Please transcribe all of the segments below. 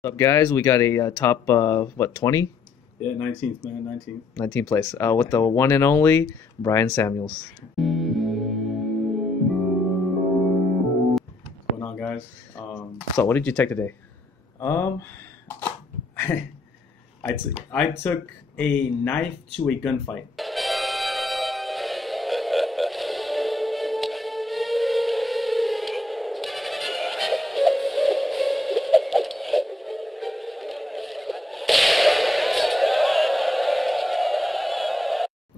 What's up, guys? We got a top, what, 20? Yeah, 19th, man, 19th. 19th place. With the one and only Brian Samuels. What's going on, guys? So, what did you take today? Um, I took a knife to a gunfight.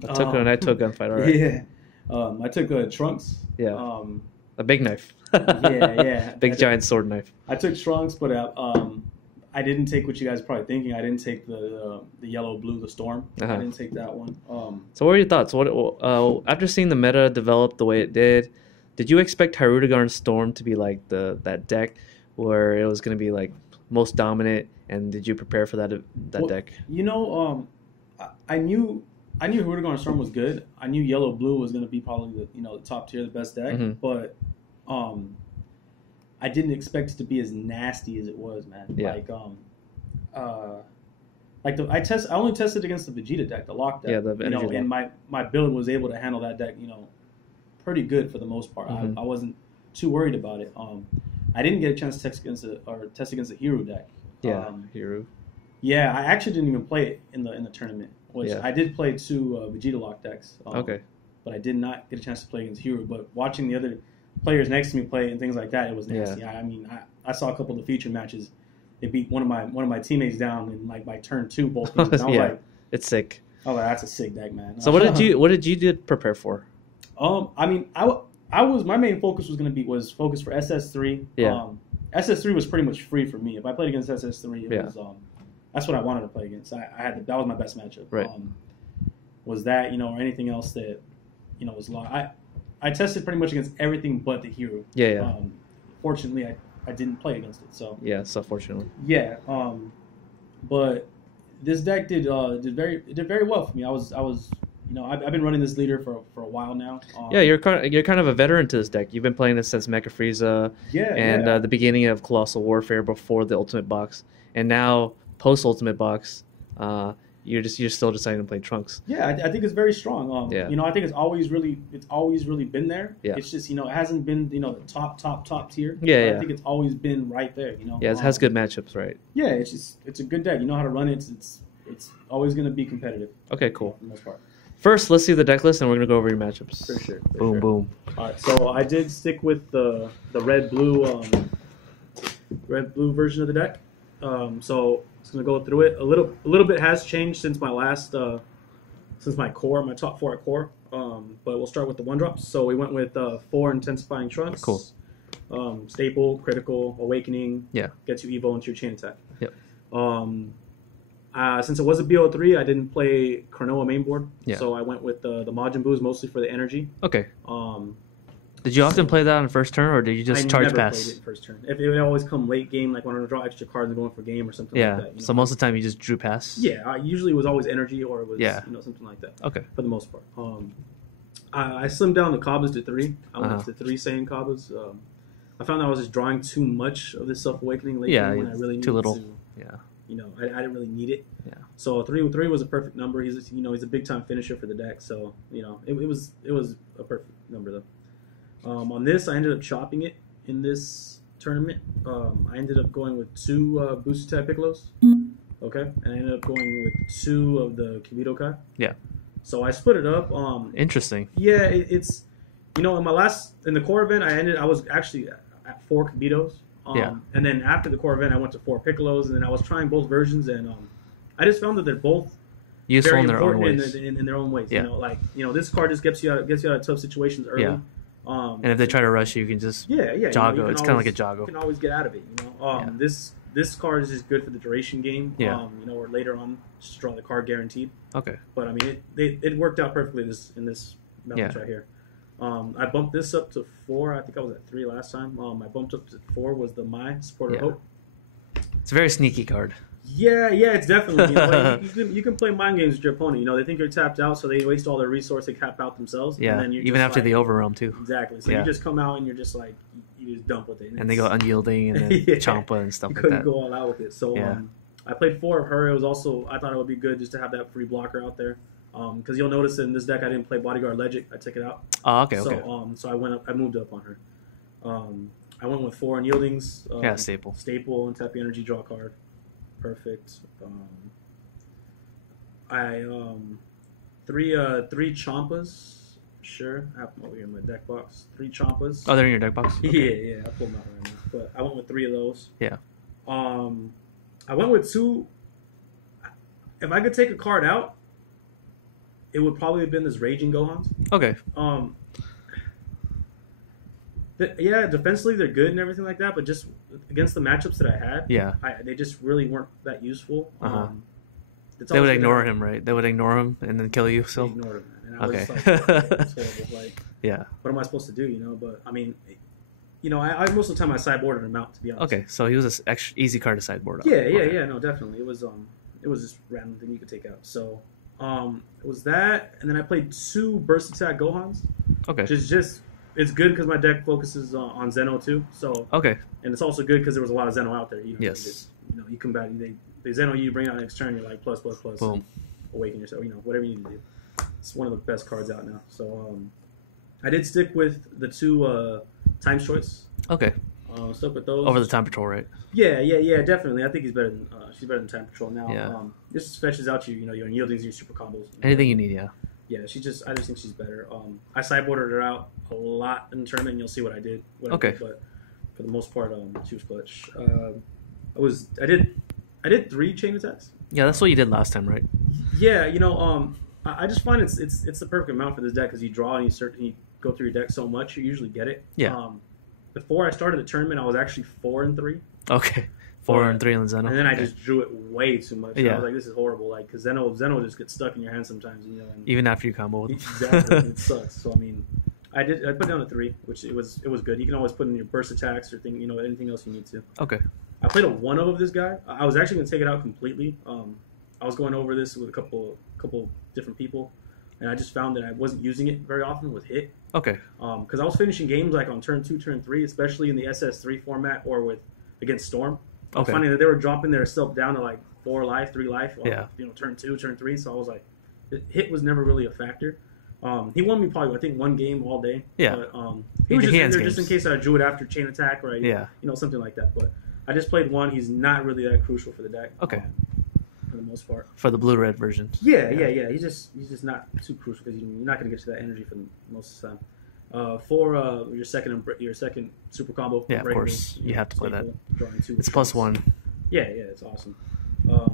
I took a knife to a gunfight, all right. Yeah. I took Trunks. Yeah. A big knife. Yeah. Big giant sword knife. I took Trunks, but I didn't take what you guys are probably thinking. I didn't take the yellow, blue, the storm. Uh-huh. I didn't take that one. So, what are your thoughts? After seeing the meta develop the way it did you expect Hyrudegarn Storm to be like that deck where it was going to be like most dominant? And did you prepare for that Well, deck? I knew Hyrudegarn Storm was good. I knew Yellow Blue was going to be probably the top tier, the best deck. Mhm. But I didn't expect it to be as nasty as it was, man. Yeah. I only tested against the Vegeta deck, the lock deck. Yeah, the energy lock. And my build was able to handle that deck, pretty good for the most part. Mhm. I wasn't too worried about it. I didn't get a chance to test against a hero deck. Yeah, Hiru. Yeah, I actually didn't even play it in the tournament. Which Yeah. I did play two Vegeta lock decks. Okay. But I did not get a chance to play against Hero. But watching the other players next to me play and things like that, it was nasty. Yeah. I saw a couple of the feature matches. They beat one of my teammates down in by turn two both games. And I was Yeah. like, It's sick. that's a sick deck, man. So, what did you prepare for? I was my main focus was focus for SS3. Yeah. SS3 was pretty much free for me. If I played against SS3, it Yeah. was that's what I wanted to play against. That was my best matchup. Right. Was that or anything else that was lost. I tested pretty much against everything but the hero. Yeah. Fortunately, I didn't play against it. So Yeah, so fortunately. yeah. But this deck did very well for me. I've been running this leader for a while now. Yeah, you're kind of a veteran to this deck. You've been playing this since Mecha Frieza and yeah. the beginning of Colossal Warfare before the Ultimate Box, and now post Ultimate Box, you're still deciding to play Trunks. Yeah, I think it's very strong. Yeah. I think it's always really been there. Yeah. It's just it hasn't been the top tier. Yeah, But yeah. I think it's always been right there. Yeah, it has good matchups, right? Yeah, it's a good deck. You know how to run it. It's always going to be competitive. Okay, cool. For the most part. First, let's see the deck list, and we're gonna go over your matchups. For sure. Boom, boom. All right, so I did stick with the red blue version of the deck. So just gonna go through it. A little bit has changed since my last since my top four at core. But we'll start with the one drops. So we went with 4 intensifying trunks. Cool. Staple, critical, awakening. Yeah. Gets you evo into your chain attack. Yep. Since it was a BO3, I didn't play Cronoa mainboard. Yeah. So I went with the Majin Boos mostly for the energy. Okay. Did you often play that on first turn, or did you just charge never pass? played it first turn. If it would always come late game, like when I draw extra cards and going for game or something Yeah. like that. So most of the time you just drew pass. Yeah, usually it was always energy or it was something like that. Okay. For the most part. I slimmed down the Kabas to 3. I went to 3 Saiyan Kabas. I found I was just drawing too much of this self awakening late game when I really needed too little. to. Yeah. I didn't really need it. Yeah. So 3 was a perfect number. He's a big time finisher for the deck. So it was a perfect number though. On this, I ended up chopping it in this tournament. I ended up going with 2 Booster Type Piccolos. Okay, and I ended up going with 2 of the Kibito Kai. Yeah. So I split it up. Interesting. Yeah, it's in the core event, I was actually at 4 Kibitos. Yeah. And then after the core event, I went to 4 Piccolos, and then I was trying both versions, and I just found that they're both Useful very in their own important ways. in their own ways. Yeah. This card just gets you out of tough situations early. Yeah. And if they try to rush you can just joggo. It's kind of like a joggo. You can always get out of it. This card is just good for the duration game. Yeah. Or later on, just draw the card guaranteed. Okay. But I mean, it worked out perfectly in this balance right here. I bumped this up to 4. I think I was at 3 last time. I bumped up to 4 was the My Supporter Hope. It's a very sneaky card. Yeah, it's definitely. You can play mind games with your opponent. They think you're tapped out, so they waste all their resource, they cap out themselves. Yeah, and then you're even after the overwhelm too. Exactly. So you just come out and you're just like, you just dump with it. And they go Unyielding and then Yeah. Champa and stuff like You that. go all out with it. So I played 4 of her. It was also, I thought it would be good just to have that free blocker out there. Because you'll notice in this deck I didn't play Bodyguard Legic. I took it out. Oh, okay, okay. So I moved up on her. I went with 4 Unyieldings. Staple. Staple, untap your energy, draw a card. Perfect. Three Champas. Sure, I have them over here in my deck box. 3 Champas. Oh, they're in your deck box? Okay. Yeah, I pulled them out right now. But I went with 3 of those. Yeah. I went with 2. If I could take a card out, it would probably have been this Raging Gohans. Okay. Defensively they're good and everything like that, but just against the matchups that I had, they just really weren't that useful. They would ignore him, right? They would ignore him and then kill you. So ignored him, man. And I okay. was like, it's horrible. Like, yeah. What am I supposed to do? But I mean, I most of the time I sideboarded him out, to be honest. Okay, so he was an easy card to sideboard. Yeah, no, definitely. It was just random thing you could take out. So it was that, and then I played 2 Burst Attack Gohans. Okay. Which is just, it's good because my deck focuses on Zeno too. So okay. And it's also good because there was a lot of Zeno out there. Yes. You combat, they Zeno you, bring out next turn, you're like plus. Boom. Awaken yourself, whatever you need to do. It's one of the best cards out now. So I did stick with the 2 Time's Choice. Okay. Stuck with those. Over the Time Patrol, right? Yeah, definitely. I think she's better than Time Patrol now. Yeah. This fetches out your Unyieldings and your super combos. Anything you need, yeah. Yeah, I just think she's better. I sideboarded her out a lot in the tournament, and you'll see what I did. Okay. But for the most part, she was clutch. I did 3 chain attacks. Yeah, that's what you did last time, right? Yeah, I just find it's the perfect amount for this deck because you draw and you go through your deck so much, you usually get it. Yeah. Before I started the tournament, I was actually 4-3. Okay. 4-3 on Zeno. And then I just drew it way too much. Yeah. I was like, this is horrible. Like, because Zeno just gets stuck in your hand sometimes. And even after you combo with him. Exactly. It sucks. So, I mean, I put down a 3, which it was good. You can always put in your burst attacks or anything else you need to. Okay. I played a 1 of this guy. I was actually going to take it out completely. I was going over this with a couple different people, and I just found that I wasn't using it very often with hit. Okay. Because I was finishing games like on turn 2, turn 3, especially in the SS3 format or against Storm. I was finding that they were dropping their self down to like 4 life, 3 life. Turn 2, turn 3. So I was like, hit was never really a factor. He won me probably, I think, 1 game all day. Yeah. But he was just in there just in case I drew it after chain attack or something like that. But I just played 1. He's not really that crucial for the deck. Okay. For the most part. For the blue-red version. Yeah. He's just not too crucial because you're not going to get to that energy for most of the time. For your second super combo. Yeah, of course. You have to play that. Drawing 2. It's +1. Yeah, it's awesome.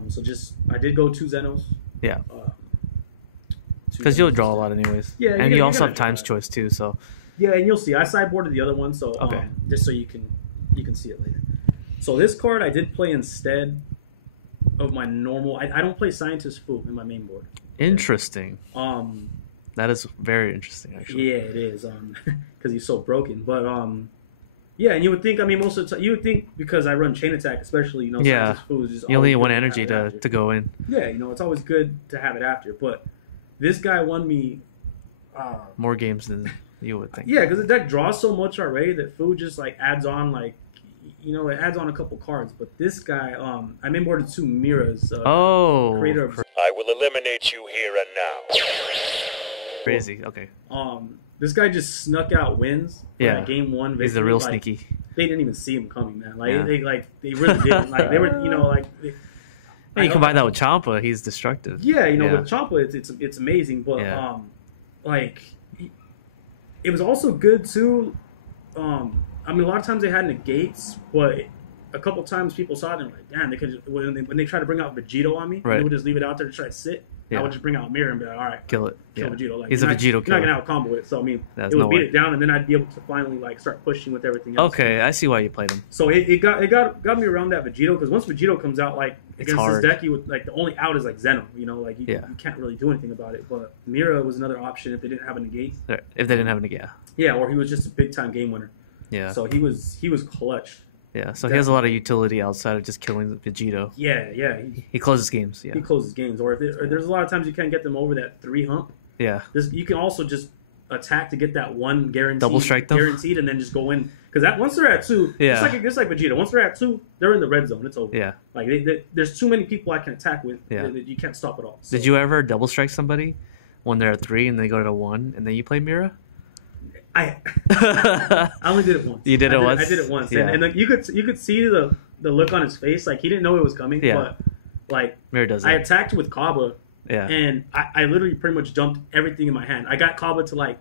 So I did go 2 Zenos. Yeah. Because you'll draw a lot anyways. Yeah. And you also have Time's Choice too, so. Yeah, and you'll see. I sideboarded the other one, so just so you can see it later. So this card I did play instead of my normal. I don't play Scientist Fu in my main board. Interesting. That is very interesting, actually. Yeah, it is. Because he's so broken. But yeah, and you would think. I mean, most of the time, you would think because I run chain attack, especially Scientist Fu is just you only need 1 energy to go in. Yeah, it's always good to have it after. But this guy won me more games than you would think. Yeah, because the deck draws so much already that Fu just adds on it adds on a couple cards. But this guy, I mainboarded 2 Miras. Creator of. I will eliminate you here and now. Crazy. Okay. This guy just snuck out wins. Yeah. Game 1 victory. He's a real sneaky. They didn't even see him coming, man. They really didn't. They were, Hey, you combine that with Champa, he's destructive. Yeah, with Champa, it's amazing, but it was also good too. I mean, a lot of times they had negates, but a couple times people saw it and were like, damn, they could when they try to bring out Vegito on me, they would just leave it out there to try to sit. I would just bring out Mirror and be like, all right, kill it. Vegito. He's a Vegito killer. You're not gonna out combo it, so I mean, it would beat it down, and then I'd be able to finally start pushing with everything else. Okay, I see why you played him. So it got me around that Vegito because once Vegito comes out, against this deck, you would the only out is Zeno. You can't really do anything about it. But Mira was another option if they didn't have a negate. If they didn't have a negate. Yeah, or he was just a big time game winner. Yeah. So he was clutch. Yeah, so he has a lot of utility outside of just killing Vegito. Yeah. He closes games. Yeah. He closes games, or there's a lot of times you can't get them over that 3 hump. Yeah. You can also just attack to get that one Double strike them? guaranteed, and then just go in. Because once they're at 2, just like Vegeta. Once they're at 2, they're in the red zone. It's over. Yeah. Like there's too many people I can attack with. Yeah. You can't stop it all. So, Did you ever double strike somebody when they're at 3 and they go to 1 and then you play Mira? I only did it once. You did it once? I did it once. Yeah. And you could see the look on his face. Like, he didn't know it was coming. Yeah. But, like, Mira does I that. attacked with Kaba. Yeah. And I literally pretty much dumped everything in my hand. I got Kaba to, like,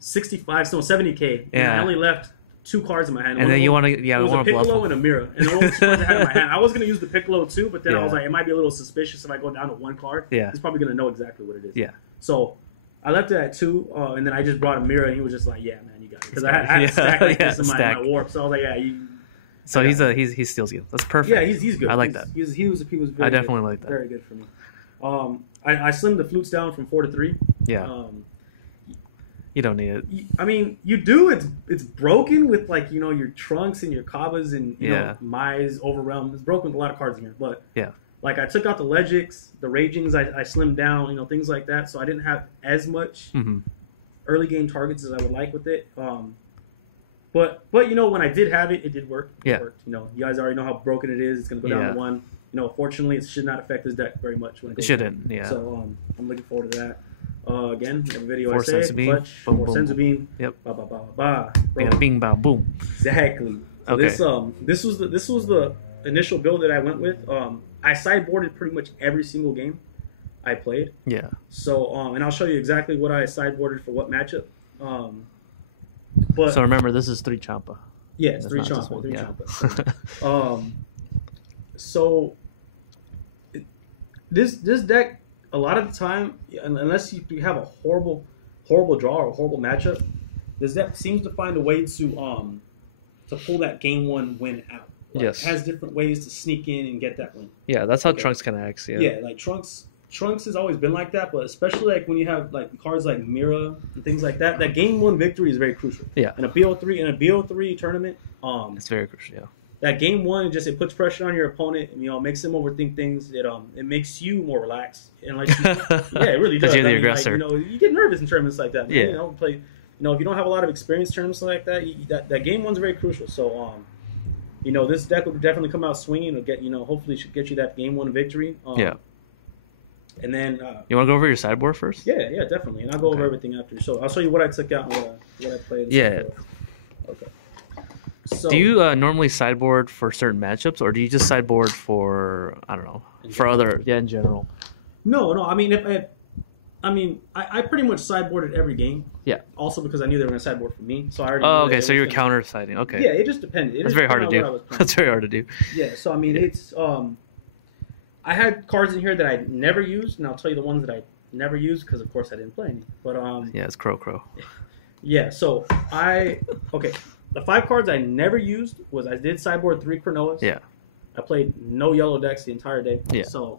70K. And I only left 2 cards in my hand. And then you want to, it was a Piccolo and a Mira. And the only cards I had in my hand. I was going to use the Piccolo too, but then I was like, it might be a little suspicious if I go down to 1 card. Yeah. He's probably going to know exactly what it is. Yeah. So I left it at 2, and then I just brought a Mira, and he was just like, yeah, man, you got it. Because I had a stack like this in my warp. So I was like, yeah, you... So he steals you. That's perfect. Yeah, he's good. I like that. He was very I definitely good. like that. Very good for me. I slimmed the flutes down from 4 to 3. Yeah. You don't need it. I mean, you do. It's broken with, like, you know, your Trunks and your Kabas and you know, Mai's Overwhelm. It's broken with a lot of cards in here. But yeah, like I took out the Legics, the Ragings. I slimmed down, you know, things like that. So I didn't have as much early game targets as I would like with it. But you know, when I did have it, it did work. It worked. You know, you guys already know how broken it is. It's going to go down to 1. You know, fortunately, it should not affect this deck very much when it goes shouldn't. down. Yeah. So I'm looking forward to that. Again, every video 4 I say, Senzu Bean, clutch, boom, 4 boom, Senzu Bean. Yep. Ba ba ba ba ba. Yeah, bing, bow, boom. Exactly. So Okay. This was the initial build that I went with. I sideboarded pretty much every single game I played. Yeah. So and I'll show you exactly what I sideboarded for what matchup. But so remember, this is 3 Champa. Yeah, it's That's 3 not Champa. this 3 one. Champa. So this deck, a lot of the time, unless you have a horrible draw or a horrible matchup, this deck seems to find a way to pull that game 1 win out. Like, Yes. it has different ways to sneak in and get that win. Yeah, that's how Trunks kind of acts. Yeah. Yeah, like Trunks has always been like that, but especially like when you have like cards like Mira and things like that, that game 1 victory is very crucial. Yeah. In a BO3 tournament, it's very crucial. Yeah. that game 1 it puts pressure on your opponent, and, you know, makes them overthink things. It makes you more relaxed, and like yeah, it really does. Because you're the I mean, aggressor. like, you know, you get nervous in tournaments like that. Man. Yeah. You know, if you don't have a lot of experience in tournaments like that, that game 1's very crucial. So you know, this deck will definitely come out swinging. It'll get, you know, hopefully should get you that game 1 victory. Yeah. And then you want to go over your sideboard first? Yeah, definitely. And I'll go over everything after. So I'll show you what I took out and what I played. Yeah. Okay. So, do you normally sideboard for certain matchups, or do you just sideboard for, I don't know, for other, in general? No. I mean, I pretty much sideboarded every game. Yeah. Also because I knew they were going to sideboard for me, so I already. Oh, okay. So you're counter siding. Okay. Yeah, it just depended. That's very hard to do. That's very hard to do. Yeah. So I mean, it's I had cards in here that I never used, and I'll tell you the ones that I never used because, of course, I didn't play any. But yeah, it's Crow. Yeah. So the 5 cards I never used was I did sideboard 3 Cronoas. Yeah. I played no yellow decks the entire day. Yeah. So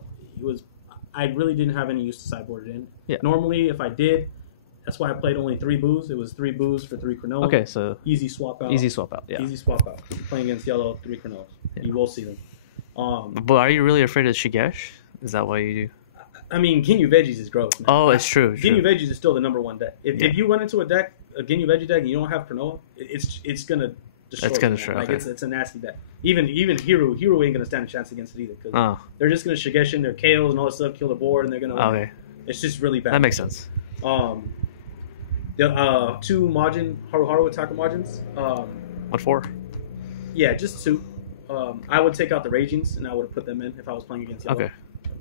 I really didn't have any use to sideboard it in. Yeah. Normally, if I did, that's why I played only 3 boos. It was 3 boos for 3 Cronoas. Okay, so easy swap out. Yeah. Easy swap out. Playing against yellow 3 Cronoas. Yeah. You will see them. But are you really afraid of Shigesh? Is that why you do? I mean, Ginyu Veggies is gross, man. Oh, it's true. Ginyu Veggies is still the number 1 deck. If you run into a Ginyu Veggie deck, and you don't have Cronoa, it's gonna destroy. It's gonna destroy. Like okay. it's a nasty deck. Even Hiru ain't gonna stand a chance against it either, because they're just gonna Shigesh in their KOs and all this stuff, kill the board, and they're gonna. Okay. It's just really bad. That makes sense. The 2 Majin Haru attacker Majins. What for? Yeah, just 2. I would take out the Ragings, and I would have put them in if I was playing against yellow. Okay.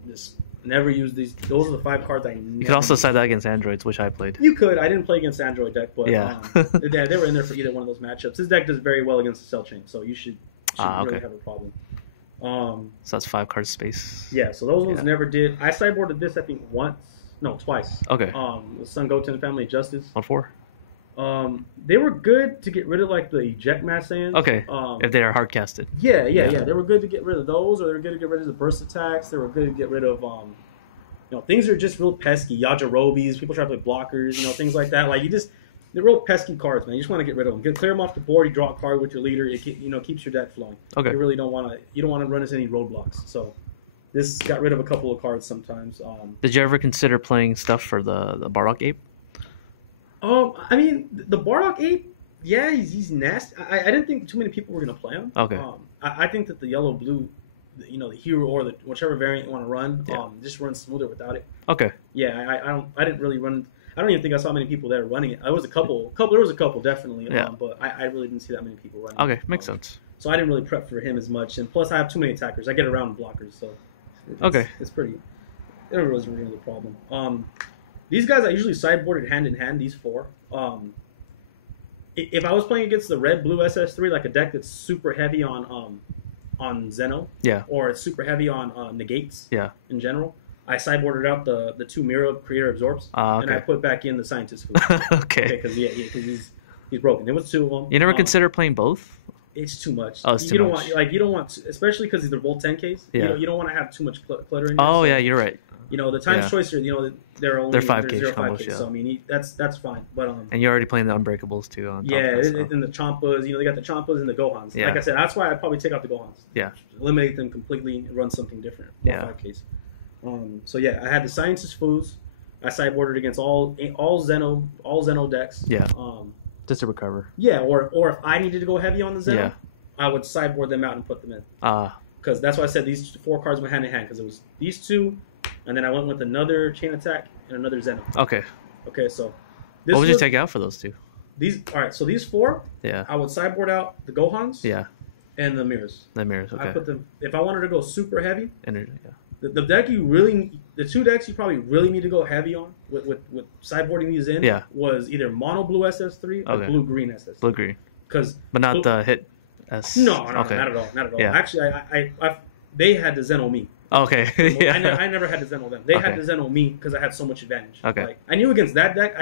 Just never use these. Those are the 5 cards I never. You could also side that against androids, which I played. You could. I didn't play against Android deck, but yeah, they were in there for either one of those matchups. This deck does very well against the Cell Chain, so you shouldn't really have a problem. So that's 5 card space. Yeah, so those ones never did. I sideboarded this, I think, twice. Okay. The Sun Goten Family Justice. What for? They were good to get rid of like the eject mass sands. Okay. If they are hard casted. Yeah. They were good to get rid of those, or they were good to get rid of the burst attacks. They were good to get rid of things are just real pesky. Yajirobis, people try to play blockers, things like that. Like they're real pesky cards, man. You just want to get rid of them. Clear them off the board. You draw a card with your leader. It keeps your deck flowing. Okay. You really don't want to run into any roadblocks. So this got rid of a couple of cards sometimes. Did you ever consider playing stuff for the Barrock Ape? I mean, the Bardock Ape, yeah, he's nasty. I didn't think too many people were gonna play him. Okay. I think that the yellow blue, the hero or the whichever variant you want to run, Yeah. just runs smoother without it. Okay. Yeah, I didn't really run. I don't even think I saw many people there running it. There was a couple. There was a couple definitely. Yeah. But I really didn't see that many people running. Okay, makes sense. So I didn't really prep for him as much, and plus I have too many attackers. I get around blockers, so it's pretty. It wasn't really a problem. These guys I usually sideboarded hand in hand. These four. If I was playing against the red blue SS3, like a deck that's super heavy on Zeno, Yeah. or it's super heavy on negates, Yeah. in general, I sideboarded out the two Mira Creator Absorbs, and I Okay. put back in the Scientist Food. Okay. Because he's broken. There was two of them. You never consider playing both? It's too much. Oh, it's too you don't much. want you don't want to, especially because they're both 10Ks. Yeah. You don't want to have too much clutter in there. Oh so, yeah, you're right. the times Yeah. choice are they're only They're 5K 0, combos, 5K, yeah. so I mean that's fine. But And you're already playing the Unbreakables too. On top yeah, of that, so. and the Champas, they got the Champas and the Gohans. Yeah. Like I said, that's why I'd probably take out the Gohans. Yeah. Eliminate them completely and run something different. More Yeah. 5Ks. So yeah, I had the Scientist Foos. I sideboarded against all Zeno decks. Yeah. Just to recover. Yeah, or if I needed to go heavy on the Zeno, Yeah. I would sideboard them out and put them in. Ah. Because that's why I said these four cards went hand in hand. Because it was these two, and then I went with another Chain Attack and another Zeno. Okay. Okay, so What would you take out for those two? All right, so these four, Yeah. I would sideboard out the Gohans. Yeah. And the Mirrors. The mirrors. I Okay. put them. If I wanted to go super heavy, Energy. Yeah. the two decks you probably really need to go heavy on with sideboarding these in. Yeah. Was either mono blue SS3 or Okay. blue green SS3. Blue green. Because But not the hit S. no, Okay. not at all, not at all. Yeah. Actually, they had the Zeno me. Okay. Yeah. I never had to Zeno them. They had Okay. to Zeno me because I had so much advantage. Okay. Like, I knew against that deck,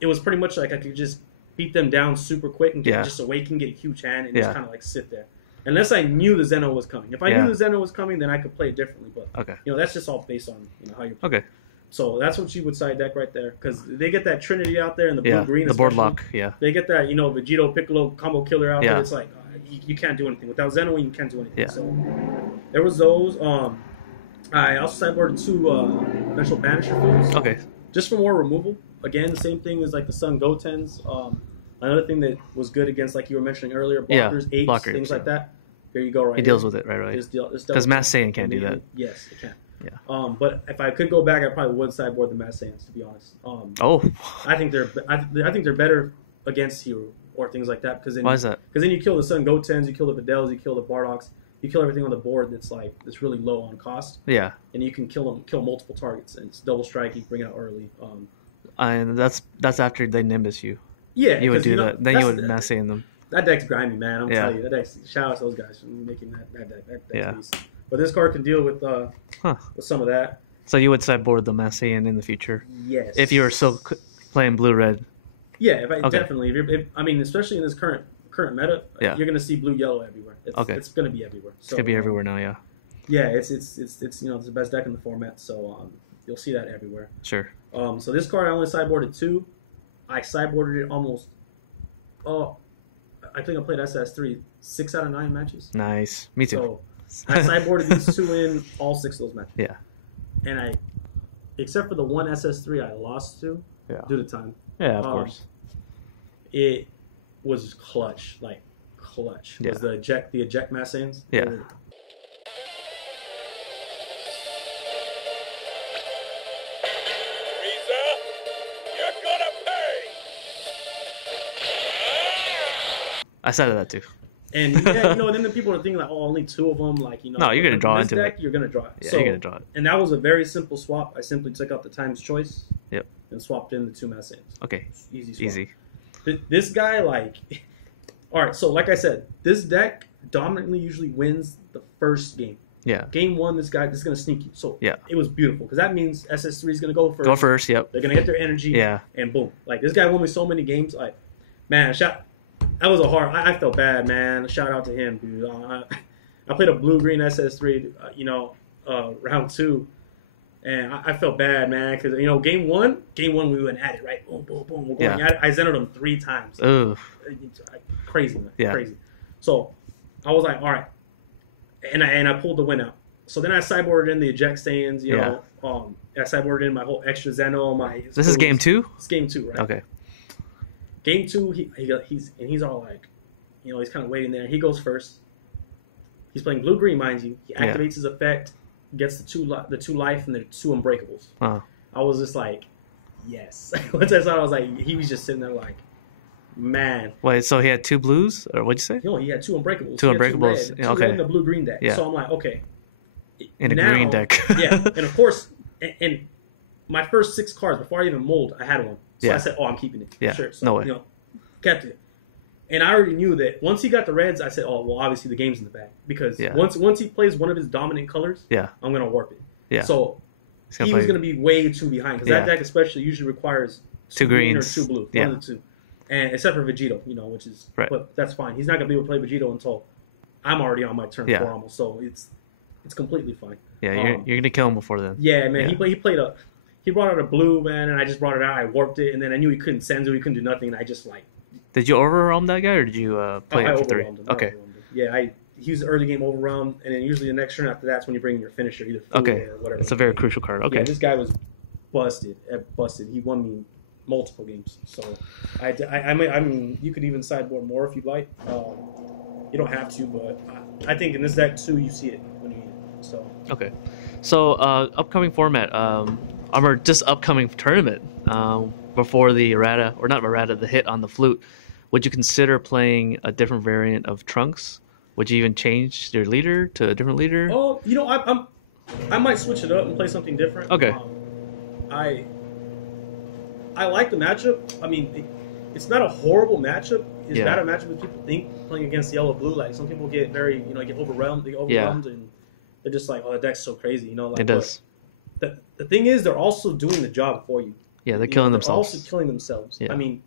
it was pretty much like I could just beat them down super quick and Yeah. just awaken, get a huge hand, and Yeah. just kind of like sit there. Unless I knew the Zeno was coming. If I Yeah. knew the Zeno was coming, then I could play it differently. But Okay. that's just all based on how you. Okay. So that's what you would side deck right there because they get that Trinity out there and the blue Yeah. green. The board especially. lock. Yeah. They get that Vegito Piccolo combo killer out Yeah. there. It's like you can't do anything without Zeno. You can't do anything. Yeah. So there was those. I also sideboarded two Eventual Banisher foods. Okay. Just for more removal. Again, the same thing as like the Sun Gotens. Another thing that was good against, like you were mentioning earlier, blockers, apes, blocker things apes, like that. There you go, right? He deals with it right away. Because Mass Saiyan can't do that. Yes, it can. Yeah. But if I could go back, I probably would sideboard the Mass Saiyans, to be honest. Oh. I think they're better against Hero or things like that because Why is that? Because then you kill the Sun Gotens, you kill the Videls, you kill the Bardocks, you kill everything on the board that's really low on cost, Yeah. and you can kill multiple targets, and it's double strike. You bring it out early. And that's after they Nimbus you. Yeah, You would 'cause, do that. Then you would Mass Saiyan them. That deck's grimy, man. I'm Yeah. telling you, that deck's, shout out to those guys for making that deck. That deck's Yeah. beast. But this card can deal with some of that. So you would sideboard the Mass Saiyan in the future Yes. if you were still playing blue red. Yeah, Okay. definitely. Especially in this current meta, Yeah. you're going to see blue yellow everywhere. It's going to be everywhere. It's gonna be everywhere now. Yeah. Yeah, it's it's the best deck in the format, so you'll see that everywhere. Sure. So this card I only sideboarded 2. I sideboarded it almost. I think I played SS3 6 out of 9 matches. Nice. Me too. So I sideboarded these 2 in all 6 of those matches. Yeah. And except for the one SS3 I lost to due to time. Yeah, of course. It was clutch, clutch. Yeah. Was the eject Mass Saiyans. Yeah. Frieza, you're gonna pay! I sided that too. And then the people are thinking like, oh, only 2 of them, No, you're gonna draw this into deck, it. You're gonna draw it. Yeah, So, you're gonna draw it. And that was a very simple swap. I simply took out the times choice. Yep. And swapped in the 2 Mass Saiyans. Okay. Easy swap. Easy. This guy, all right. So like I said, this deck dominantly usually wins the first game. Yeah. Game 1, this is gonna sneak you. So Yeah. it was beautiful because that means SS3 is gonna go first. Go first. Yep. They're gonna get their energy. Yeah. And boom, this guy won me so many games. Man, that was a hard. I felt bad, man. Shout out to him, dude. I played a blue green SS3, round 2, and I felt bad, man, because game one we went at it, right? Boom, boom, boom. We're going at it. I Zenoed him 3 times. Ooh. Crazy, man. Yeah. Crazy. So I was like, all right, and I pulled the win out. so then I sideboarded in the eject stains, you know. I sideboarded in my whole extra Zeno. This is game 2? It's game 2, right? Okay. Game 2, he's all like, you know, he's kind of waiting there. He goes first. He's playing blue green, mind you. He activates his effect, gets the two life and the 2 unbreakables. I was just like, yes. Once I saw it, I was like, he was just sitting there like, man. Wait, so he had 2 blues, or what'd you say? No, he had 2 unbreakables. 2 unbreakables. Two red in the blue green deck. Yeah. So I'm like, okay. In a green deck. Yeah, and of course, and my first 6 cards before I even mold, I had one. So I said, oh, I'm keeping it. Yeah. Sure. So, No way. You know, kept it. And I already knew that once he got the reds, I said, oh, well, obviously the game's in the bag. Because once he plays one of his dominant colors, I'm going to warp it. Yeah. So he was going to be way too behind. Because that deck especially usually requires 2 greens or 2 blue. One of the 2. And except for Vegito, you know, which is, but that's fine. He's not going to be able to play Vegito until I'm already on my turn 4 almost. So it's completely fine. Yeah, you're going to kill him before then. Yeah, man. Yeah. He brought out a blue, man, and I just brought it out. I warped it, and then I knew he couldn't Senzu, he couldn't do nothing, and I just like. Did you overwhelm that guy, or did you play it for 3? Him. Okay. Yeah, he was the early game overwhelmed, and then usually the next turn after that's when you bring in your finisher, either food or whatever. It's a very crucial card. Okay. Yeah, this guy was busted. He won me multiple games. So I mean, you could even sideboard more if you'd like. You don't have to, but I think in this deck too, you see it when you need it. So. Okay. So upcoming format, or just upcoming tournament. Before the errata, or not errata, the hit on the flute, would you consider playing a different variant of Trunks? Would you even change your leader to a different leader? Oh, you know, I might switch it up and play something different. Okay. I like the matchup. I mean, it's not a horrible matchup. It's not a matchup that people think playing against yellow blue. Like some people get very, you know, get overwhelmed. They get overwhelmed and they're just like, oh, the deck's so crazy. You know, like it does. The thing is, they're also doing the job for you. Yeah, they're killing themselves. They're also killing themselves. Yeah. I mean,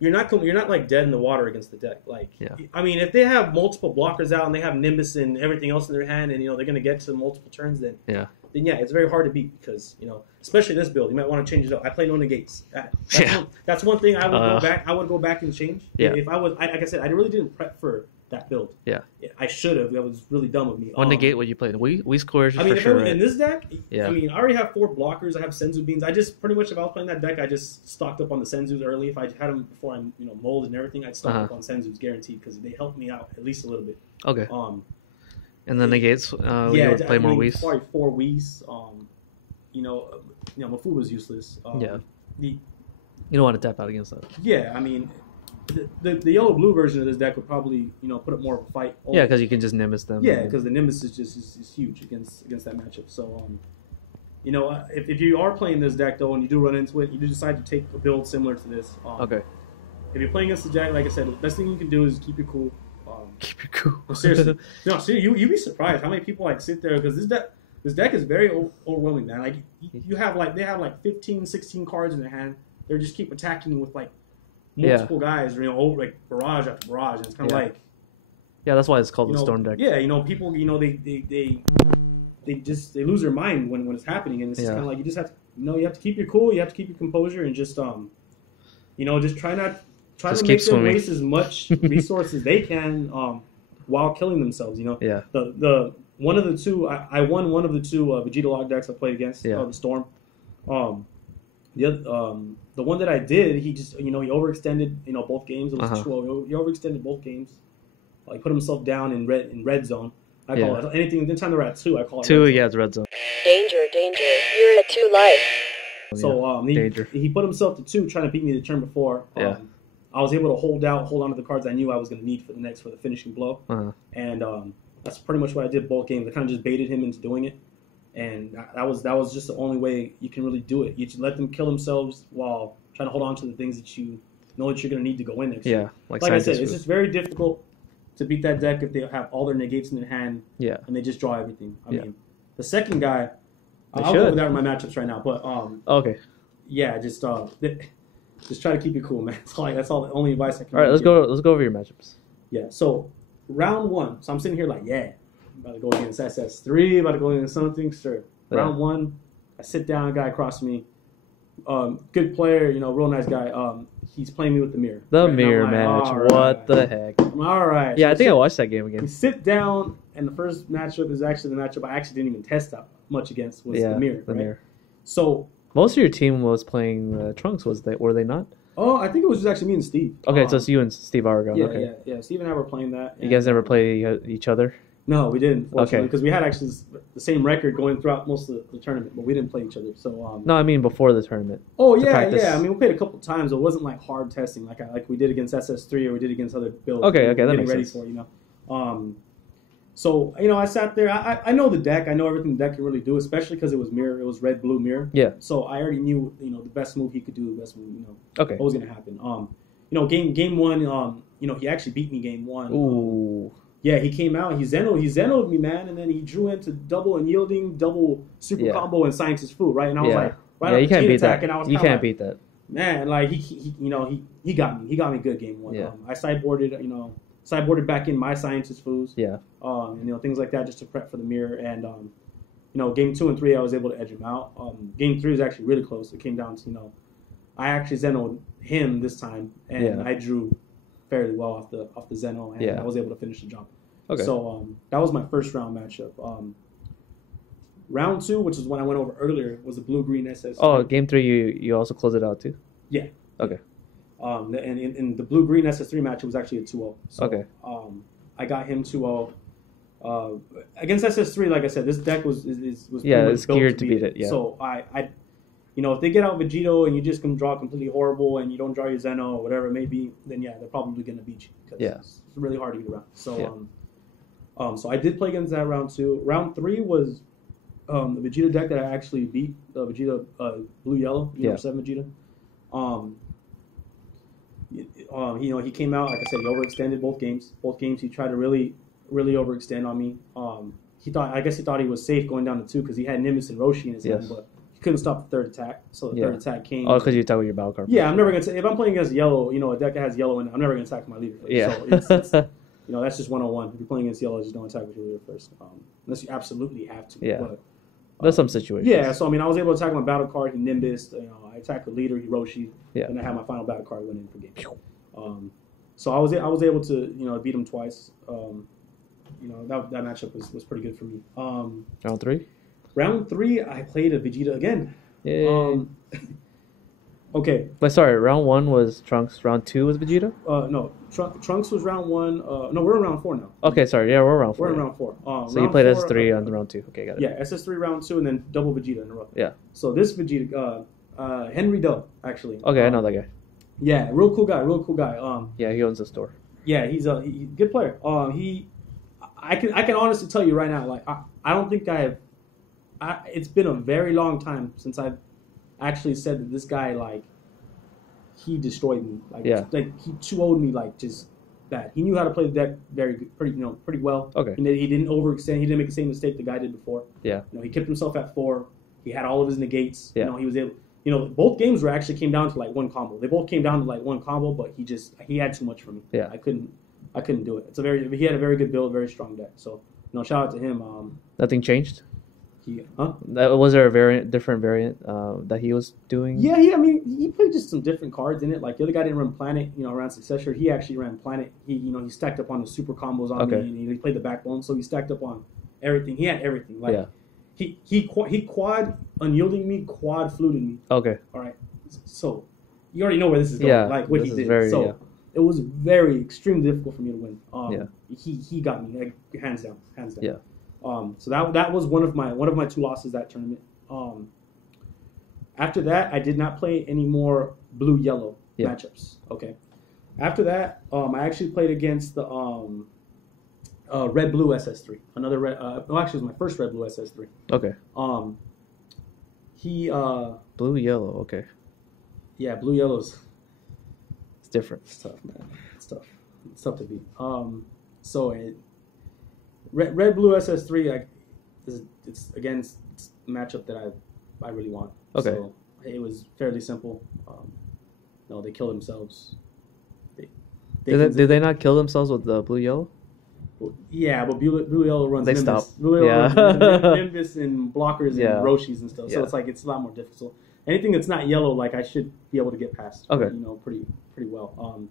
you're not like dead in the water against the deck. Like, I mean, if they have multiple blockers out and they have Nimbus and everything else in their hand, and you know they're gonna get to multiple turns, then it's very hard to beat because you know, especially this build, you might want to change it up. I play no negates. That's one thing I would go back. I would go back and change. Yeah. If I was, like I said, I really didn't prep for that build. Yeah. I should have. That was really dumb of me. What negate would you play? We squares. I mean, for sure, in this deck, I mean, I already have 4 blockers. I have Senzu beans. I just pretty much, if I was playing that deck, I just stocked up on the Senzus early. If I had them before I molded and everything, I'd stock up on Senzus guaranteed because they helped me out at least a little bit. Okay. And the negates, you would play more Whis. Probably 4 Whis. Mafu was useless. You don't want to tap out against that. Yeah, I mean. The yellow blue version of this deck would probably put up more of a fight. Yeah, because you can just Nimbus them. Yeah, because the Nimbus is huge against that matchup. So if you are playing this deck though and you do run into it, you do decide to take a build similar to this. Okay. If you're playing against the deck, like I said, the best thing you can do is keep it cool. Keep it cool. Seriously, you'd be surprised how many people like sit there because this deck is very overwhelming, man. Like they have like 15, 16 cards in their hand. They just keep attacking you with like multiple guys, like barrage after barrage, and it's kind of like. Yeah, that's why it's called the Storm deck. Yeah, people, they lose their mind when it's happening, and it's kind of like you just have to, you have to keep your cool, you have to keep your composure, and just just try to make them waste as much resources as they can, while killing themselves. Yeah. The one of the 2, I won one of the 2 Vegeta log decks I played against the Storm. The one that I did, he just he overextended both games. It was 2-0. He overextended both games. He put himself down in red zone. I call it anything. Anytime they're at 2, I call it 2. It's red zone. Danger! You're at 2 life. So he put himself to 2, trying to beat me the turn before. I was able to hold on to the cards I knew I was going to need for the finishing blow. And that's pretty much what I did both games. I kind of just baited him into doing it. And that was just the only way you can really do it. You just let them kill themselves while trying to hold on to the things that you know that you're going to need to go in next. Yeah, like I said, it's just very difficult to beat that deck if they have all their negates in their hand. Yeah, and they just draw everything. I mean, the second guy, I'll go over that in my matchups right now. But okay, yeah, just try to keep it cool, man. That's all the only advice I can. All right, let's go over your matchups. Yeah, so round 1. So I'm sitting here like, about to go against SS3, about to go against something. Sure. Round 1, I sit down, a guy across from me. Good player, real nice guy. he's playing me with the mirror. The right? mirror like, match. all What right. the heck? All right. Yeah, So I think I watched that game we again. sit down, and the first matchup is actually the matchup I actually didn't even test out much against was Yeah, the mirror. the right? mirror. So, Most of your team was playing Trunks, were they not? I think it was just actually me and Steve. Okay, so it's you and Steve Aragon. Yeah, okay. yeah. Steve and I were playing that. You guys never played each other? No, we didn't, fortunately, Okay. because we had actually the same record going throughout most of the tournament, but we didn't play each other. So, No, I mean before the tournament. Oh to yeah, practice. yeah. I mean, we played a couple times. It wasn't like hard testing, like we did against SS3 or we did against other builds. Okay, we were okay, that getting makes ready sense. for. So I sat there. I know the deck. I know everything the deck can really do, especially because it was mirror. It was red blue mirror. Yeah. So I already knew the best move he could do. The best move. Okay. What was gonna happen. Game one. He actually beat me game one. Ooh. Yeah, he came out. He Zeno'd me, man, and then he drew into double unyielding, double super Yeah. combo, and scientist food, right? And I was like, Yeah, you can't beat attack, that. and I was You kinda can't like, beat that. man, like he got me. He got me good game one. Yeah. I sideboarded back in my scientist foods. Yeah. And things like that just to prep for the mirror. And game 2 and 3 I was able to edge him out. Game 3 was actually really close. It came down to I actually Zeno'd him this time, and Yeah. I drew fairly well off the Zeno, and Yeah. I was able to finish the job. Okay. So that was my first round matchup. Round 2, which is when I went over earlier, was a blue-green SS. Oh, game 3, you also closed it out too? Yeah. Okay. And in the blue-green SS3 match, it was actually a 2-0. So, Okay. I got him 2-0. Against SS3, like I said, this deck was Yeah, pretty much it's built geared to beat it, yeah. So if they get out Vegito and you just can draw completely horrible and you don't draw your Zeno or whatever it may be, then yeah, they're probably going to beat you because Yeah. it's really hard to get around. So Yeah. so I did play against that round 2. Round 3 was the Vegeta deck that I actually beat, the Vegeta blue yellow, Yeah. number 7 Vegeta. He came out, like I said, he overextended both games. Both games he tried to really, really overextend on me. I guess he thought he was safe going down to 2 because he had Nimbus and Roshi in his hand, but he couldn't stop the third attack. So the third attack came. Oh, because you attack with your battle card. Yeah, I'm never gonna if I'm playing against yellow, a deck that has yellow in it, I'm never gonna attack my leader first. Yeah. So it's that's just 101. If you're playing against yellow, just don't attack with your leader first, unless you absolutely have to. Yeah. But, There's some situations. yeah, so I was able to attack my battle card. He Nimbus. I attacked the leader, Hiroshi. Yeah. And I had my final battle card win in for game. So I was able to beat him twice. That matchup was pretty good for me. Round 3? Round 3, I played a Vegeta again. Yeah. Okay. But sorry, round 1 was Trunks. Round 2 was Vegeta? No, Trunks was round 1. No, we're in round 4 now. Okay, sorry. Yeah, we're around 4. We're in round 4. So you played S3 on the round 2. Okay, got it. Yeah, SS3 round 2 and then double Vegeta in a row. Yeah. So this Vegeta, Henry Doe, actually. Okay, I know that guy. Yeah, real cool guy. Yeah, he owns a store. Yeah, he's a good player. I can honestly tell you right now, like I don't think it's been a very long time since I've actually said that this guy, like, he destroyed me. Like, Yeah. like he 2-0'd me, like, just that. He knew how to play the deck very good, pretty well. Okay. He didn't overextend. He didn't make the same mistake the guy did before. Yeah. He kept himself at 4. He had all of his negates. Yeah. He was able. Both games came down to like one combo. They both came down to like one combo, but he had too much for me. Yeah. I couldn't do it. He had a very good build, very strong deck. So, shout out to him. Nothing changed? Huh? Was there a different variant that he was doing? Yeah, he played just some different cards in it. Like the other guy didn't run Planet, around Successor. He actually ran Planet. He stacked up on the super combos on me, and he played the backbone, so he stacked up on everything. He had everything. Like he quad unyielding me, quad fluted me. Okay. All right. So you already know where this is going. Yeah, like what he this is did. very- it was very extremely difficult for me to win. He got me, like, hands down. Yeah. So that was one of my 2 losses that tournament. After that, I did not play any more blue-yellow matchups. Okay. After that, I actually played against the red-blue SS3. Another red. Actually, it was my first red-blue SS3. Okay. He Blue-yellow, okay. yeah, blue-yellows. It's different. It's tough, man. It's tough. It's tough to beat. So red blue SS3. It's a matchup that I really want. Okay. So it was fairly simple. They killed themselves. Did they not kill themselves with the blue-yellow? Yeah, but blue yellow runs They Nimbus. stop. Blue yellow Yeah. runs Nimbus and blockers Yeah. and Roshis and stuff. So Yeah. it's a lot more difficult. anything that's not yellow, like I should be able to get past. Okay. You know, pretty well.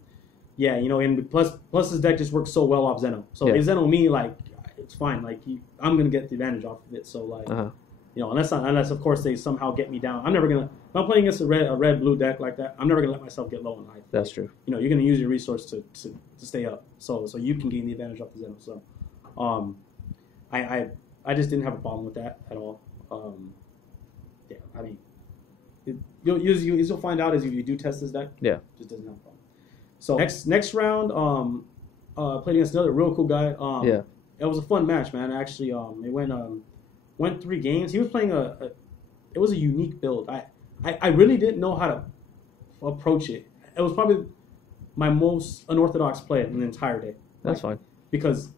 Yeah, you know, and plus his deck just works so well off Zeno. So Yeah. if Zeno me, like it's fine. Like I'm gonna get the advantage off of it. So like, you know, unless of course they somehow get me down. I'm never gonna. If I'm playing against a red blue deck like that, I'm never gonna let myself get low in life. That's true. You know, you're gonna use your resource to stay up. So you can gain the advantage off the Zeno. So, I just didn't have a problem with that at all. Yeah, I mean, you'll find out as you do test this deck. Yeah, it just doesn't have a problem. So next round, played against another real cool guy. Yeah, it was a fun match, man. Actually, it went 3 games. He was playing it was a unique build. I really didn't know how to approach it. It was probably my most unorthodox play in the entire day. That's fine. Because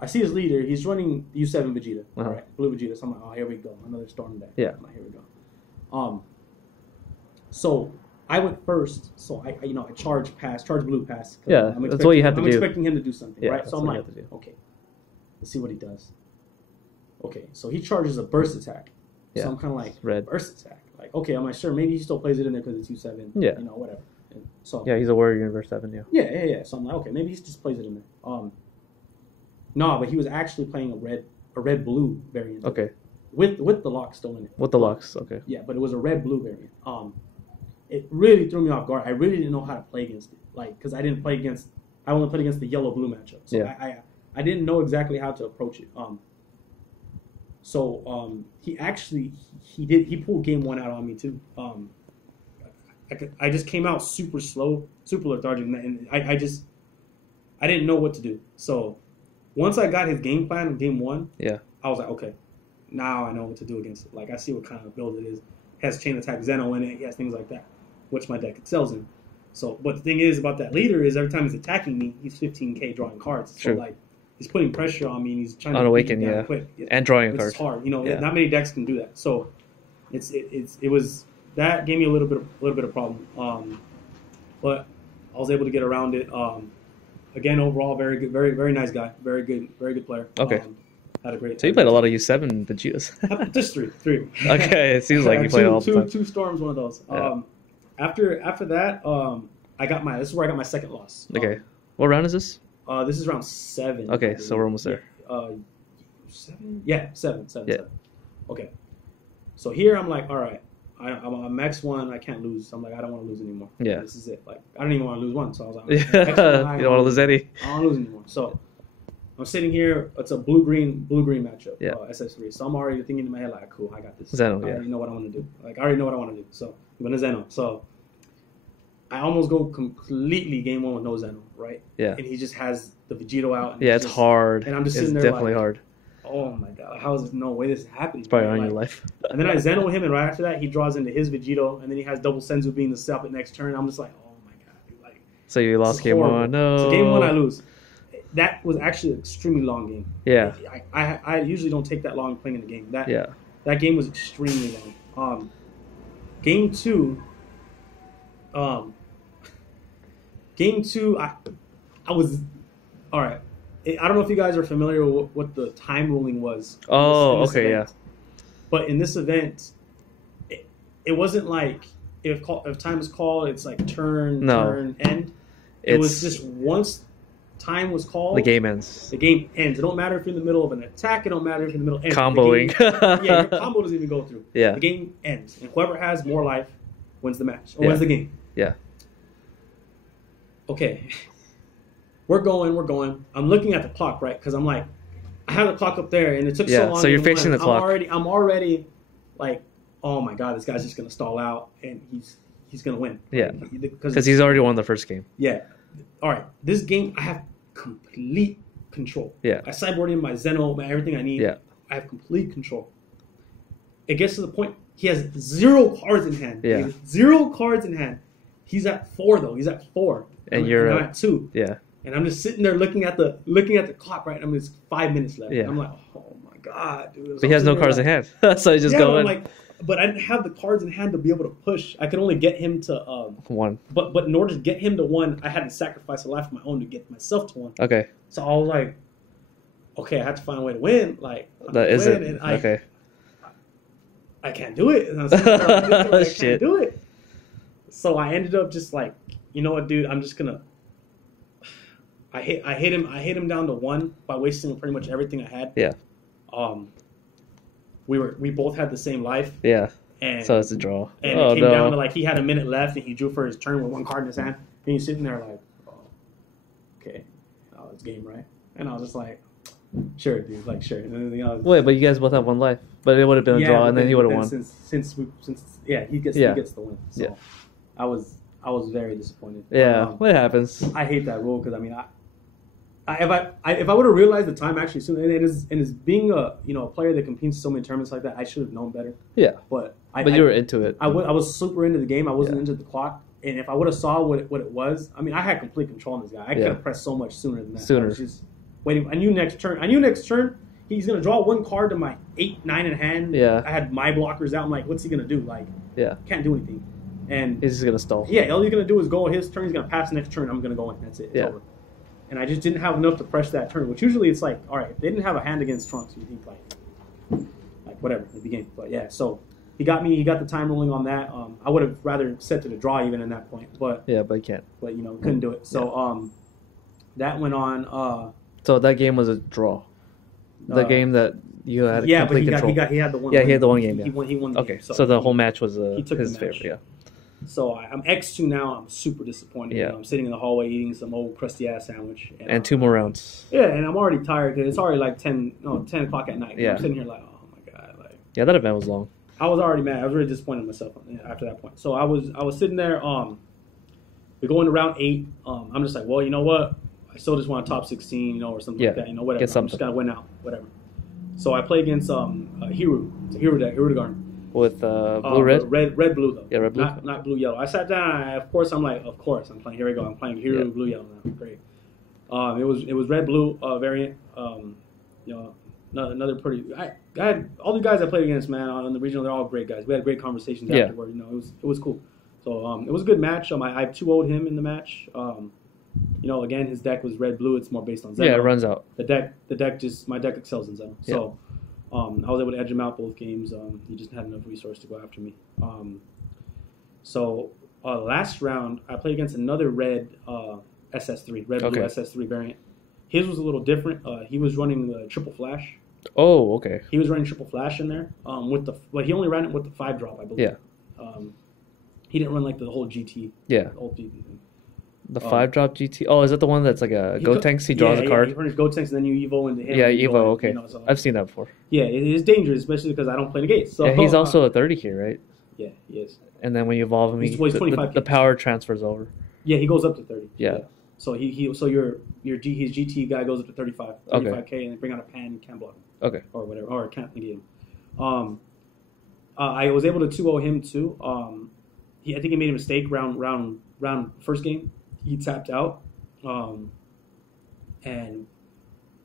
I see his leader. He's running U7 Vegeta, right? Blue Vegeta. So I'm like, oh, here we go, another storm deck. Yeah. I'm like, here we go. So I went first. So I charge blue pass. Yeah, that's what you have to do. I'm expecting him to do something, yeah, right? So I'm like, okay, let's see what he does. Okay, so he charges a burst attack. Yeah. So I'm kind of like, red burst attack. Like, okay, I'm like, sure, maybe he still plays it in there because it's U7. Yeah. You know, whatever. And so yeah, he's a Warrior Universe 7. Yeah. Yeah. So I'm like, okay, maybe he just plays it in there. No, but he was actually playing a red blue variant. Okay. With the lock still in it. With the locks, okay. Yeah, but it was a red blue variant. It really threw me off guard. I really didn't know how to play against it, like, because I only played against the yellow blue matchup. So yeah. I didn't know exactly how to approach it. So he pulled game 1 out on me too. I just came out super slow, super lethargic, and I didn't know what to do. So once I got his game plan in game 1, yeah, I was like, okay, now I know what to do against it. Like, I see what kind of build it is. It has chain attack Zeno in it. He has things like that, which my deck excels in. So, but the thing is about that leader is every time he's attacking me, he's 15k drawing cards. So True. like, he's putting pressure on me and he's trying to awaken, beat me down yeah, quick. and drawing a card. It's hard, you know. Yeah. Not many decks can do that. So, it was that gave me a little bit of problem. But I was able to get around it. Again, overall, very good, very nice guy, very good player. Okay. Had a great. So you played a lot of U7 Vegetas. Just three. Okay, it seems like you played all the time. Two storms, one of those. Yeah. After that, this is where I got my second loss. Okay. What round is this? This is round 7. Okay, so we're almost there. 7? Yeah, 7. Yeah. Okay. So here I'm like, all right, I'm on max 1. I can't lose. I'm like, I don't want to lose anymore. Yeah. This is it. Like, I don't even want to lose 1. So I was like, Yeah. You don't want to lose any. I don't want to lose anymore. So I'm sitting here. It's a blue-green matchup. Yeah. SF3. So I'm already thinking in my head, like, cool, I got this. Zeno, I yeah. already know what I want to do. Like, I already know what I want to do. So I'm going to Zeno. So I almost go completely game 1 with no Zeno, right? Yeah. And he just has the Vegito out. And Yeah, it's hard. And I'm just it's sitting there definitely like, hard. oh my god, how is this? No way this is happening. It's probably man. on Like, your life. And then I Zeno him, and right after that, he draws into his Vegito, and then he has double Senzu being the step at next turn. I'm just like, oh my god, dude, like. So you lost game horrible. 1. No. So game 1, I lose. That was actually an extremely long game. Yeah. I usually don't take that long playing in a game. That game was extremely long. Game 2. Game 2, I was all right. I don't know if you guys are familiar with what the time ruling was. Oh, in this okay, event. But in this event, it wasn't like if time is called, it's like turn, end. It was just once time was called, the game ends. The game ends. It don't matter if you're in the middle of an attack. It don't matter if you're in the middle of comboing. Your combo doesn't even go through. Yeah. The game ends, and whoever has more life wins the match or Yeah. wins the game. Yeah. Okay. We're going. I'm looking at the clock, right? Because I'm like, I have the clock up there, and it took so long. So you're facing the clock. I'm already like, oh my god, this guy's just gonna stall out, and he's gonna win. Yeah. Because he's already won the first game. Yeah. All right. This game, I have complete control. Yeah. I sideboard in my Zeno, everything I need. Yeah. I have complete control. It gets to the point he has 0 cards in hand. Yeah. He has 0 cards in hand. He's at 4 though. He's at 4. And you're I'm at 2. Yeah. And I'm just sitting there looking at the clock, right? It's 5 minutes left. Yeah. And I'm like, oh my god, dude. But he has no cards in hand, so he just go in. But I didn't have the cards in hand to be able to push. I could only get him to 1. But in order to get him to 1, I had to sacrifice a life of my own to get myself to 1. Okay. So I was like, okay, I had to find a way to win. Like That is it. And Okay. I can't do it. And I was like, I Shit. can't do it. So I ended up just like, you know what, dude? I'm just gonna. I hit him down to 1 by wasting pretty much everything I had. Yeah. We both had the same life. Yeah. And So it's a draw. And it came down to like he had a minute left and he drew for his turn with 1 card in his hand. And he's sitting there like, oh, okay, it's game, right? And I was just like, sure, dude, like sure. And then, Wait, but you guys both have 1 life. But it would have been a draw, and then he would have won. Since he gets the win. So Yeah. I was very disappointed. Yeah, what happens? I hate that rule because I mean if I would have realized the time actually soon, and it is being a player that competes in so many tournaments like that, I should have known better. Yeah, but you were into it. I was super into the game. I wasn't into the clock, and if I would have saw what it was, I mean, I had complete control on this guy. I could have pressed so much sooner than that. I was just waiting. I knew next turn he's gonna draw 1 card to my 8, 9 in hand. Yeah, I had my blockers out. I'm like, what's he gonna do? Like, can't do anything. And he's just gonna stall. Yeah, all he's gonna do is go his turn. He's gonna pass the next turn. I'm gonna go in. That's it. It's over. And I just didn't have enough to press that turn. Which usually it's like, all right, if they didn't have a hand against Trunks, you think like whatever at the beginning. But yeah, so he got me. He got the time rolling on that. I would have rather set to the draw even in that point. But but you can't. But couldn't do it. So that went on. So that game was a draw. The game that you had complete control. He had the one. Yeah, he had the 1 game. He won the game. So the whole match was he took his the match. favorite. Yeah. So I'm X2 now. I'm super disappointed. Yeah. I'm sitting in the hallway eating some old crusty ass sandwich. And 2 more rounds. Yeah, and I'm already tired because it's already like 10 o'clock at night. Yeah. I'm sitting here like, oh my god, like. Yeah, that event was long. I was already mad. I was really disappointed in myself after that point. So I was sitting there. We go into round 8. I'm just like, well, you know what? I still just want a top 16, or something like that. Whatever. Get something. I'm just gotta win out, whatever. So I play against Hiru. It's a Hiru deck, Hirudegarn. With blue, red? Red, blue, though. Yeah, red, blue. Not blue, yellow. I sat down. Of course, I'm playing. Here we go. I'm playing Hiru, blue, yellow now. Great. It was red, blue variant. Another pretty. I had all the guys I played against, man, on the regional. They're all great guys. We had great conversations afterward. It was cool. So it was a good match. I 2-0'd him in the match. Again, his deck was red, blue. It's more based on Zeno. Yeah, it runs out. My deck excels in Zeno. So. I was able to edge him out both games. He just had enough resource to go after me. Last round, I played against another red SS3, red blue SS3 variant. His was a little different. He was running the triple flash. Oh, okay. He was running triple flash in there he only ran it with the 5-drop, I believe. Yeah. He didn't run like the whole GT. Yeah. The whole GT thing. The 5-drop GT. Oh, is that the one that's like a Gotenks? He draws a card. Yeah, he runs Gotenks and then you evo into him. Yeah, evo. Okay, I've seen that before. Yeah, it is dangerous, especially because I don't play the gates. So, yeah, he's also a 30 here, right? Yeah, he is. And then when you evolve him, he's 25. The power transfers over. Yeah, he goes up to 30. Yeah. So his GT guy goes up to 35, 35K, and then bring out a pan and can block him. Okay. Or whatever, or can't negate him. I was able to 2-0 him too. I think he made a mistake round first game. He tapped out, and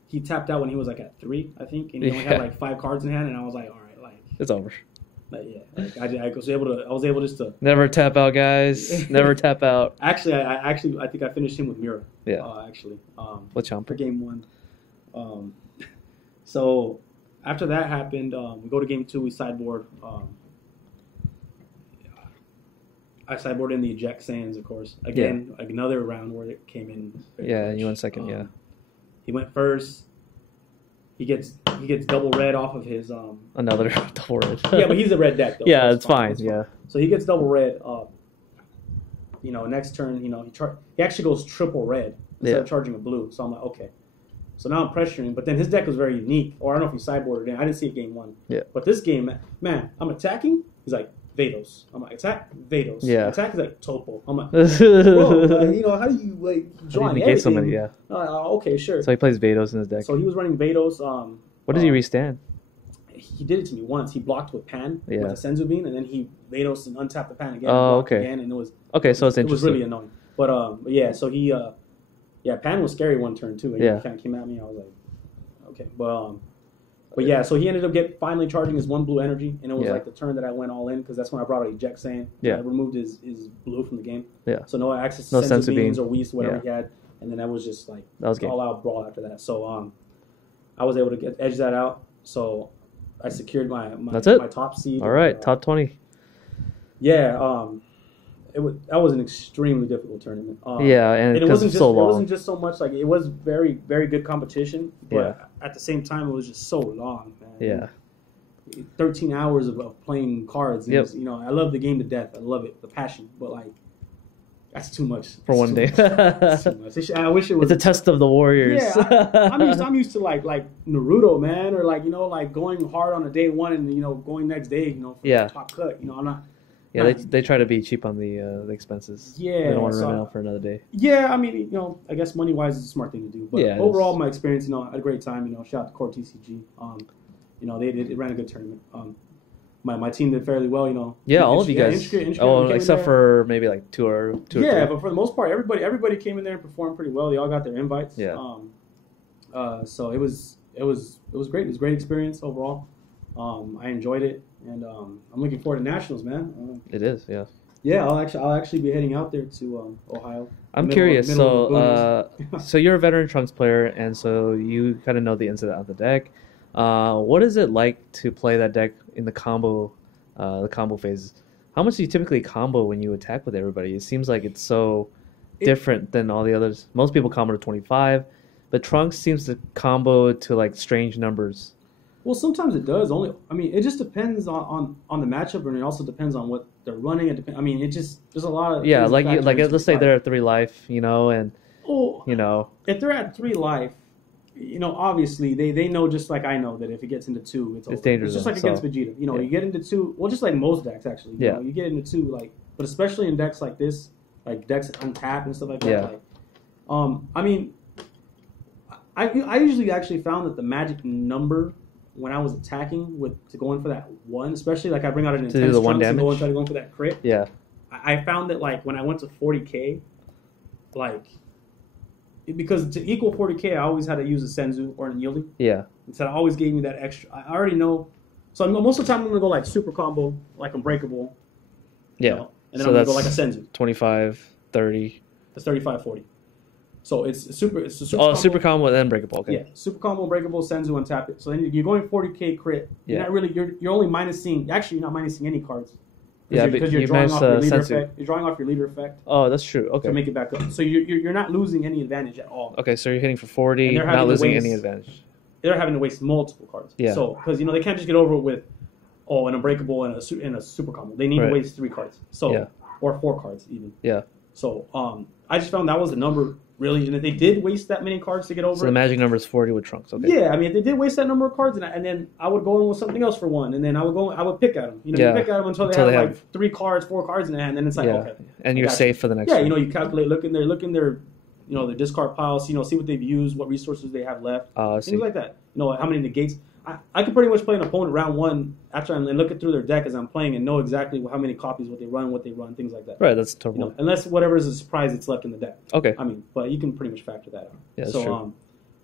he tapped out when he was like at 3, I think, and he only had like 5 cards in hand, and I was like, all right, like it's over. I was able just to never tap out, guys. Never tap out. Actually, I think I finished him with Mira. Yeah. With Chomper for game 1. So after that happened, we go to game 2. We sideboard. I sideboarded in the eject sands, of course. Again, like another round where it came in. Yeah, you went second. He went first. He gets double red off of his another double red. Yeah, but he's a red deck though. Yeah, so it's fine. Yeah. So he gets double red. Next turn, he actually goes triple red instead of charging a blue. So I'm like, okay. So now I'm pressuring, but then his deck was very unique. Or I don't know if he sideboarded in. I didn't see it game 1. Yeah. But this game, man, I'm attacking. He's like, Vados. I'm like, attack, Vados. Yeah. Attack is like Topo. I'm like, bro, how do you draw everything? So many, yeah. Okay, sure. So he plays Vados in his deck. So he was running Vados. What does he restand? He did it to me once. He blocked with Pan with a Senzu Bean, and then he Vados and untapped the Pan again. Oh, okay. Again, and it was so it's interesting. It was really annoying. But yeah. So he Pan was scary one turn too. And he kind of came at me. I was like, okay, but yeah, so he ended up finally charging his 1 blue energy, and it was like the turn that I went all in because that's when I brought out Eject Sand. Yeah. I removed his blue from the game. Yeah. So no access to Senzu Beans or Whis, whatever he had, and then that was just like that was all out brawl after that. So I was able to edge that out. So I secured my That's it? my top seed. All right, top 20. Yeah, that was an extremely difficult tournament. Yeah, and it because wasn't it's just so it long. wasn't just so much like it was very very good competition, but Yeah. at the same time it was just so long, man. Yeah. 13 hours of playing cards. And Yep. it's, I love the game to death. I love it, the passion, but like that's too much For one day. That's too much. I wish it was. It's a test of the warriors. Yeah, I'm used to like Naruto, man, or like going hard on a day one and going next day, for Yeah. the top cut. I'm not. Yeah, they try to be cheap on the expenses. Yeah, They don't want to so- run out for another day. Yeah, I mean, I guess money wise is a smart thing to do. But Yeah, it overall, is. my experience, I had a great time. Shout out to CoreTCG. They ran a good tournament. My team did fairly well. Yeah, all of you guys. Intricate Oh, came in except there. for maybe like two or Yeah, three. but for the most part, everybody came in there and performed pretty well. They all got their invites. Yeah. So it was great. It was a great experience overall. I enjoyed it, and I'm looking forward to nationals, man. It is, yeah. Yeah, I'll actually be heading out there to Ohio. I'm Middle- curious. middle of the So, so you're a veteran Trunks player, and so you kind of know the ins and outs of the deck. What is it like to play that deck in the combo phases? How much do you typically combo when you attack with everybody? It seems like it's so different than all the others. Most people combo to 25, but Trunks seems to combo to like strange numbers. Well, sometimes it does. It just depends on the matchup, and it also depends on what they're running. There's a lot of Yeah, things like that factor into let's say the they're at 3 life, and fight. If they're at 3 life, obviously they know, just like I know, that if it gets into 2, it's over. dangerous. It's just like So, against Vegeta. yeah. You get into 2. Well, just like most decks actually. Yeah. You get into 2, but especially in decks like this, like decks that untap and stuff like that. Yeah. I usually actually found that the magic number when I was attacking to go in for that 1, especially like I bring out an do intense the 1 Trunks and go damage? and try to go in for that crit. Yeah. I found that like when I went to 40k, because to equal 40k, I always had to use a Senzu or an Unyielding. Yeah. So it always gave me that extra. I already know. So most of the time I'm gonna go like super combo, like Unbreakable. Yeah. And then So I'm gonna go that's like a Senzu. 25, 30. That's 35, 40. So it's a super. Super combo and then breakable. Okay. Yeah, super combo, Unbreakable, Senzu, untap it. So then you're going 40k crit. You're Yeah. not really. You're only minusing. Actually, you're not minusing any cards. Yeah, because but you're you drawing minus, off your leader Senzu. effect. You're drawing off your leader effect Oh, that's true. Okay. to make it back up. So you're not losing any advantage at all. Okay, so you're hitting for 40, And they're having not to losing waste- any advantage. They're having to waste multiple cards. Yeah. So because they can't just get over it with an Unbreakable and a super combo. They need Right. to waste 3 cards. So Yeah. or 4 cards even. Yeah. So I just found that was the number really, and if they did waste that many cards to get over So the it. magic number is 40 with Trunks. Okay. Yeah, if they did waste that number of cards, and then I would go in with something else for 1, and then I would pick at them. You Yeah. pick at them until they have like 3 cards, 4 cards in their hand, and then it's like, Yeah. okay. And I you're got you. safe for the next Yeah, one. you calculate, look in their their discard piles, see what they've used, what resources they have left, I see. things like that. How many negates. I could pretty much play an opponent round 1 after I'm looking through their deck as I'm playing and know exactly how many copies, what they run, things like that. Right, that's totally. Unless whatever is a surprise that's left in the deck. Okay. But you can pretty much factor that out. Yeah, that's so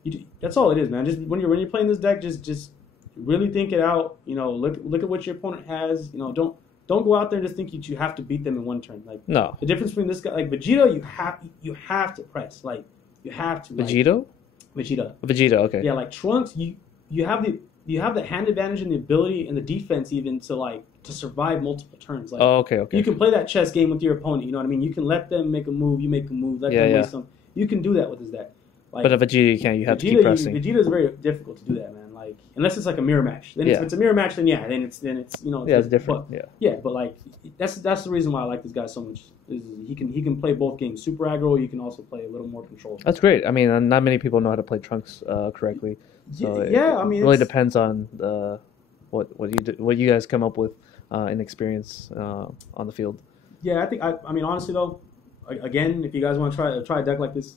true. that's all it is, man. Just when you're playing this deck, just really think it out. Look at what your opponent has. Don't go out there and just think you have to beat them in 1 turn. Like No. the difference between this guy, like Vegeta, you have to press. Like you have to. Vegito? Vegeta. Vegeta, okay. Yeah, like Trunks, you have the hand advantage and the ability and the defense even to survive multiple turns. Like Oh, okay. you can play that chess game with your opponent. You know what I mean? You can let them make a move. You make a move. Let them waste some. You can do that with this deck. But a Vegeta, you can't. You have to keep pressing. Vegeta is very difficult to do that, man. Like unless it's like a mirror match. Then if it's a mirror match, then it's it's different. But like that's the reason why I like this guy so much. Is he can play both games. Super aggro. You can also play a little more control. That's great. I mean, not many people know how to play Trunks correctly. So it really depends on what you guys come up with in experience on the field. Yeah, I think I mean honestly though, again, if you guys want to try a deck like this,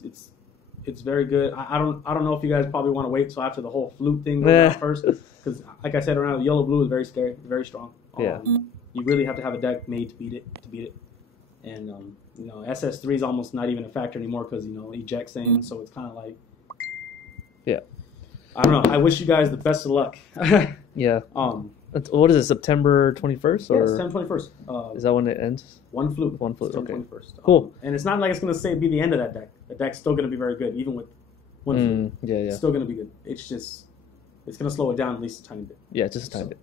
it's very good. I don't know if you guys probably want to wait till after the whole flute thing goes out first, because like I said, around yellow blue is very scary, very strong. You really have to have a deck made to beat it, and SS3 is almost not even a factor anymore because eject saying, so it's kind of like I don't know. I wish you guys the best of luck. Yeah. What is it? September 21st or September 21st. Is that when it ends? One flute. Okay. 21st. Cool. And it's not like it's going to be the end of that deck. The deck's still going to be very good, even with one flute. Yeah. It's still going to be good. It's just it's gonna slow it down at least a tiny bit. Yeah, just a tiny bit.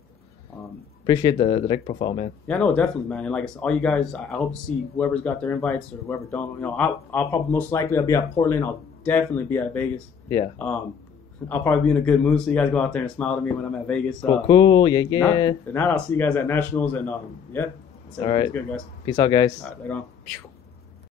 Um, Appreciate the deck profile, man. Yeah, no, definitely, man. And like I said, all you guys, I hope to see whoever's got their invites or whoever don't. You know, I'll probably most likely I'll be at Portland. I'll definitely be at Vegas. Yeah. I'll probably be in a good mood, so you guys go out there and smile at me when I'm at Vegas. Cool. Yeah. If not, I'll see you guys at Nationals, and yeah. All right. It's good, guys. Peace out, guys. All right, later on.